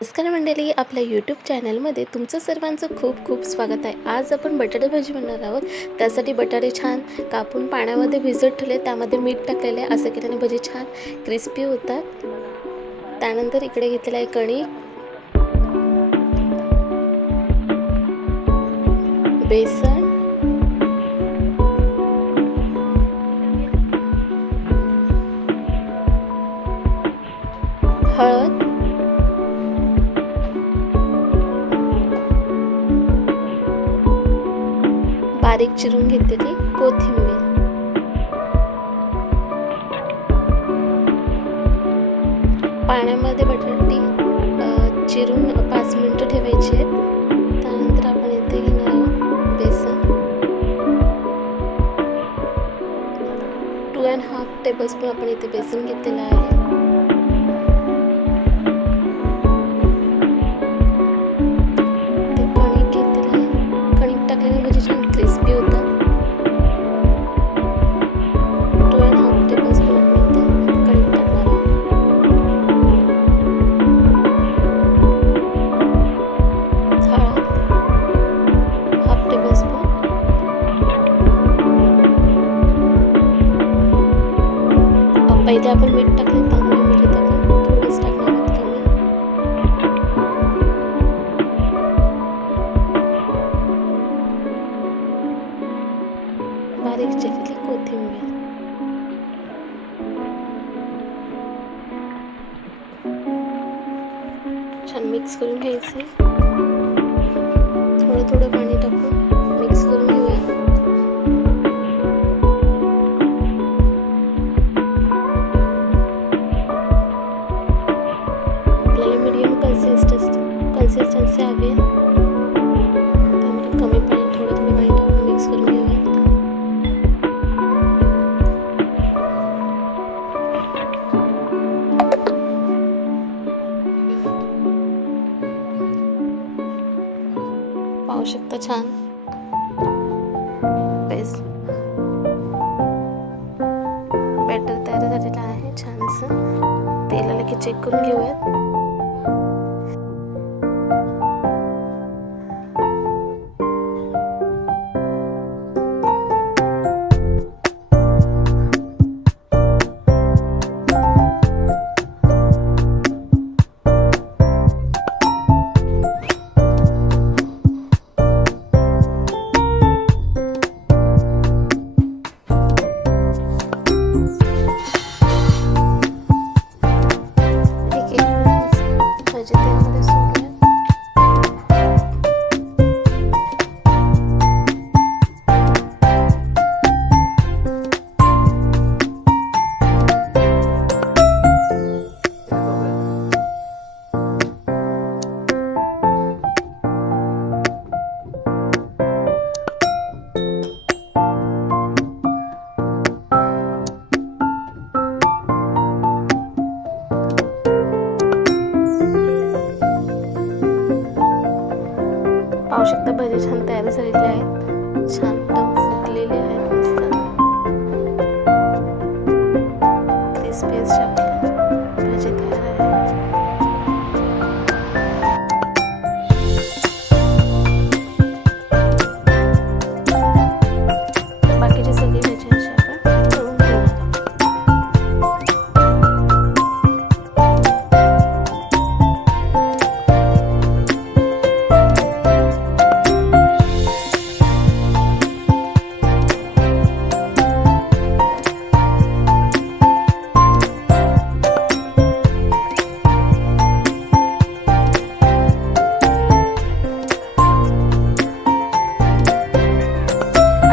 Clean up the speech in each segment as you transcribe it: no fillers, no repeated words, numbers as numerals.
नमस्कार मंडळी, आपल्या यूट्यूब चॅनलमध्ये तुमचं सर्वांचं खूप खूप स्वागत आहे। आज आपण बटाटे भाजी बनवणार आहोत। त्यासाठी बटाटे छान कापून पाण्यामध्ये भिजत ठेवले, त्यामध्ये मीठ टाकलेले आहे। असं केल्याने भाजी छान क्रिस्पी होतात। त्यानंतर इकडे घेतलेला आहे कणिक, बेसन, हळद, बारीक चिरून घेतलेली कोथिंबीर, पाण्यामध्ये बटाटे चिरून 5 मिनिटं ठेवायचे आहेत। त्यानंतर आपण इथे घेणार आहोत बेसन, 2.5 टेबलस्पून आपण इथे बेसन घेतलेलं आहे। क्रिस्पी होता। 2.5 टेबलस्पून आपण इथे कणिक टाकणार आहोत। हळद 1/2 टेबलस्पून, पहिले आपण मीठ टाकले त्यामुळे मीठ इथे आपण थोडेच टाकणार आहोत कमी। बारीक चिरलेली कोथिंबीर, छान मिक्स करून घ्यायचे। थोडं थोडं पाणी टाकून मिक्स करून घेऊया। आपल्याला मीडियम कन्सिस्टन्सी हवी आहे, त्यामुळे कमी पाणी थोडं थोडं पाणी टाकून मिक्स करून घेऊया। पाहू शकता छान पेस्ट बॅटर तयार झालेला आहे। छान असं तेल आलं की चेक करून घेऊयात। पाहू शकता भजी छान तयार झालेले आहेत। छान टम फुगलेले आहेत, मस्त क्रिस्पी भजी तयार आहे। बाकीचे सगळे भजी असे आपण तळून घेणार आहोत।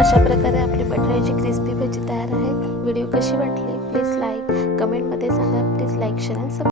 अशा प्रकारे आपली बटाट्याची क्रिस्पी भजी तयार आहे। व्हिडिओ कशी वाटली प्लीज लाईक कमेंटमध्ये सांगा। प्लीज लाईक शेअर आणि